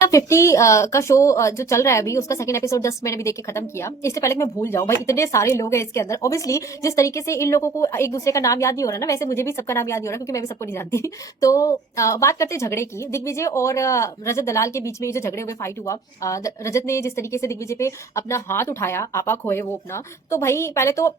50 का शो जो चल रहा है अभी, उसका सेकंड एपिसोड जस्ट मैंने भी देख के खत्म किया। इससे पहले कि मैं भूल जाऊं, भाई इतने सारे लोग हैं इसके अंदर। ऑब्वियसली जिस तरीके से इन लोगों को एक दूसरे का नाम याद नहीं हो रहा ना, वैसे मुझे भी सबका नाम याद नहीं हो रहा, क्योंकि मैं भी सबको नहीं जानती। तो बात करते हैं झगड़े की। दिग्विजय और रजत दलाल के बीच में ये जो झगड़े हुए, फाइट हुआ, रजत ने जिस तरीके से दिग्विजय पे अपना हाथ उठाया, आपा खोए वो अपना। तो भाई पहले तो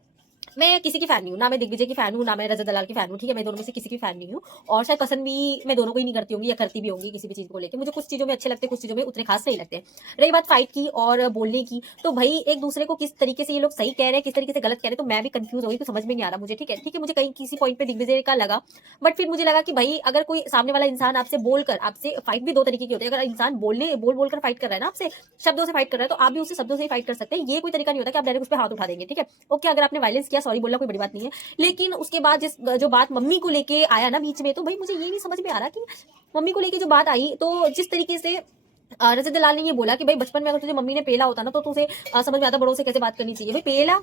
मैं किसी की फैन नहीं हूँ, ना मैं दिग्विजय की फैन हूँ, ना मैं रजत दलाल की फैन हूँ, ठीक है। मैं दोनों में से किसी की फैन नहीं हूँ, और शायद पसंद भी मैं दोनों को ही नहीं करती होंगी, या करती भी होंगी किसी भी चीज को लेकर। मुझे कुछ चीजों में अच्छे लगते हैं, कुछ चीजों में उतने खास नहीं लगते। रही बात फाइट की और बोलने की, तो भाई एक दूसरे को किस तरीके से ये लोग सही कह रहे हैं, किस तरीके से गलत कह रहे हैं, तो मैं भी कंफ्यूज हो गई, तो समझ में नहीं आ रहा मुझे, ठीक है। ठीक है, मुझे कहीं किसी पॉइंट पे दिग्विजय का लगा, बट फिर मुझे लगा कि भाई अगर कोई सामने वाला इंसान आपसे बोलकर, आपसे फाइट भी दो तरीके की होती है। अगर इंसान बोलकर फाइट कर रहा है ना आपसे, शब्दों से फाइट कर रहा है, तो आप भी उससे शब्दों से ही फाइट कर सकते हैं। ये कोई तरीका नहीं होता कि आप डायरेक्ट उस पर हाथ उठा देंगे, ठीक है। ओके, अगर आपने वायलेंस किया, सॉरी बोलना कोई बड़ी बात नहीं है। लेकिन उसके बाद जो बात मम्मी को लेके आया ना बीच में, तो भाई मुझे ये नहीं समझ में आ रहा कि मम्मी को लेके जो बात आई, तो जिस तरीके से रजत दलाल ने ये बोला कि भाई बचपन में अगर तुझे मम्मी ने पेला होता ना, तो तुझे समझ में आता बड़ों से कैसे बात करनी चाहिए। भाई पेला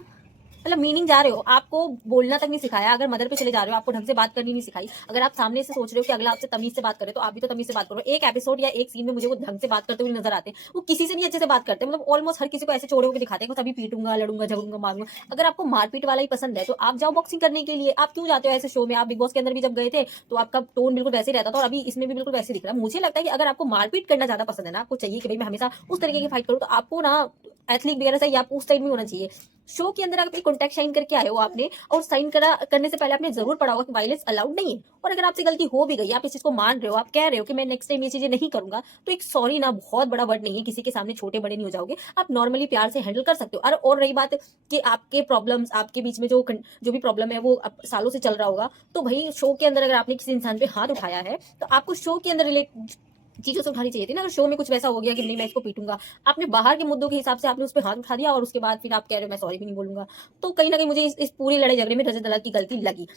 मतलब मीनिंग जा रहे हो, आपको बोलना तक नहीं सिखाया। अगर मदर पे चले जा रहे हो, आपको ढंग से बात करनी नहीं सिखाई। अगर आप सामने से सोच रहे हो कि अगला आपसे तमीज से बात करे, तो आप भी तो तमीज से बात करो। एक एपिसोड या एक सीन में मुझे वो ढंग से बात करते हुए नजर आते हैं। वो किसी से नहीं अच्छे से बात करते, मतलब ऑलमोस्ट हर किसी को ऐसे छोड़े होकर दिखाते हैं कि सभी पीटूंगा, लड़ूंगा, झगड़ूंगा, मारूंगा। अगर आपको मारपीट वाला ही पसंद है, तो आप जाओ बॉक्सिंग करने के लिए। आप क्यों जाते हो ऐसे शो में? आप बिग बॉस के अंदर भी जब गए थे, तो आपका टोन बिल्कुल वैसे ही रहता था, और अभी इसमें भी बिल्कुल वैसे दिख रहा है। मुझे लगता है कि अगर आपको मारपीट करना ज्यादा पसंद है ना, आपको चाहिए कि भाई मैं हमेशा उस तरीके की फाइट करूँ, तो आपको ना एथलीट वगैरह से या उस साइड में होना चाहिए। शो के अंदर आप एक कॉन्टैक्ट साइन करके आए हो आपने, और साइन करने से पहले आपने जरूर पढ़ा होगा कि वायलेंस अलाउड नहीं है। और अगर आपसे गलती हो भी गई, आप इस चीज को मान रहे हो, आप कह रहे हो कि मैं नेक्स्ट टाइम ये चीजें नहीं करूंगा, तो एक सॉरी ना बहुत बड़ा वर्ड नहीं है। किसी के सामने छोटे बड़े नहीं हो जाओगे, आप नॉर्मली प्यार से हैंडल कर सकते हो। और रही बात कि आपके प्रॉब्लम्स, आपके बीच में जो भी प्रॉब्लम है, वो सालों से चल रहा होगा, तो भाई शो के अंदर अगर आपने किसी इंसान पे हाथ उठाया है, तो आपको शो के अंदर रिलेट चीजों से उठानी चाहिए थी ना। अगर शो में कुछ वैसा हो गया कि नहीं मैं इसको पीटूंगा, आपने बाहर के मुद्दों के हिसाब से आपने उस पर हाथ उठा दिया, और उसके बाद फिर आप कह रहे हो मैं सॉरी भी नहीं बोलूंगा। तो कहीं ना कहीं मुझे इस पूरी लड़ाई झगड़े में रजत दलाल की गलती लगी।